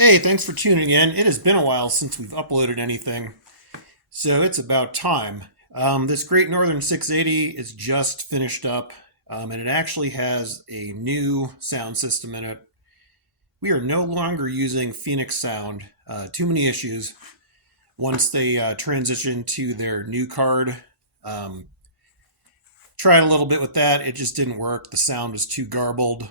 Hey, thanks for tuning in. It has been a while since we've uploaded anything, so it's about time. This Great Northern 680 is just finished up, and it actually has a new sound system in it. We are no longer using Phoenix Sound. Too many issues. Once they transition to their new card, tried a little bit with that. It just didn't work. The sound was too garbled.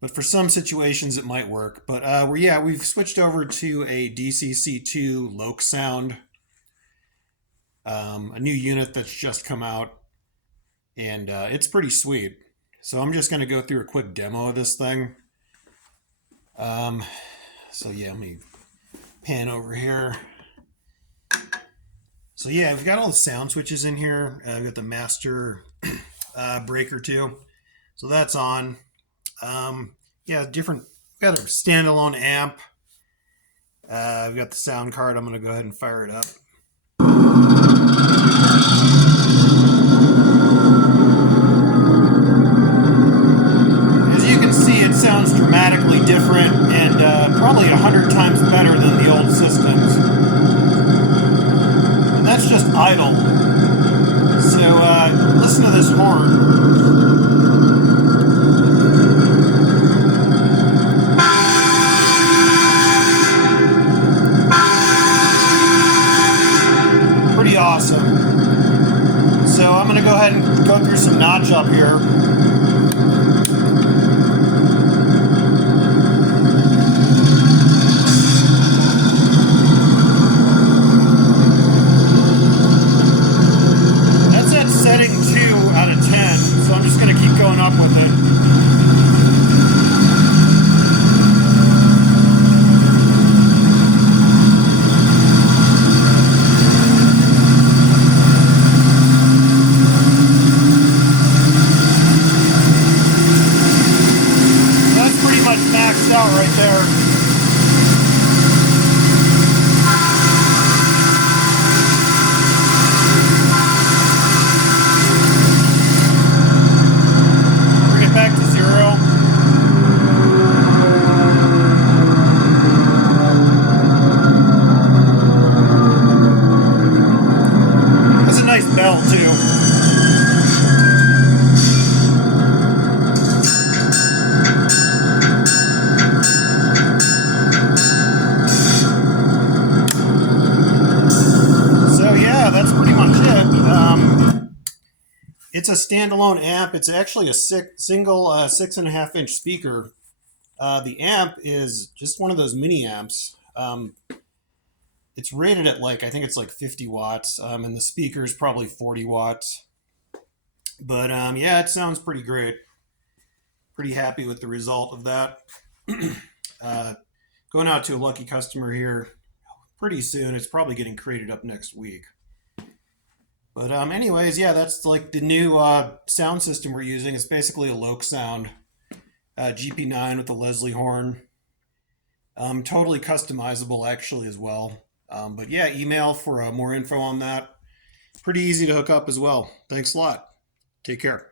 But for some situations, it might work. But we've switched over to a DCC2 Loc Sound, a new unit that's just come out, and it's pretty sweet. So I'm just going to go through a quick demo of this thing. Let me pan over here. So yeah, we've got all the sound switches in here. We've got the master breaker too. So that's on. We've got a standalone amp. I've got the sound card. I'm going to go ahead and fire it up. As you can see, it sounds dramatically different and probably 100 times better than the old systems. And that's just idle. So listen to this horn. Pretty awesome. So I'm going to go ahead and go through some notch up here. That's at setting 2 out of 10, so I'm just going to keep going up with it. Maxed out right there. Bring it back to 0. That's a nice bell too. That's pretty much it. It's a standalone amp. It's actually a single 6.5-inch speaker. The amp is just one of those mini amps. It's rated at I think it's 50 watts, and the speaker is probably 40 watts. But it sounds pretty great. Pretty happy with the result of that. Going out to a lucky customer here pretty soon. It's probably getting crated up next week. But anyways, that's the new sound system we're using. It's basically a Loc Sound GP-9 with the Leslie horn. Totally customizable actually as well. Email for more info on that. Pretty easy to hook up as well. Thanks a lot. Take care.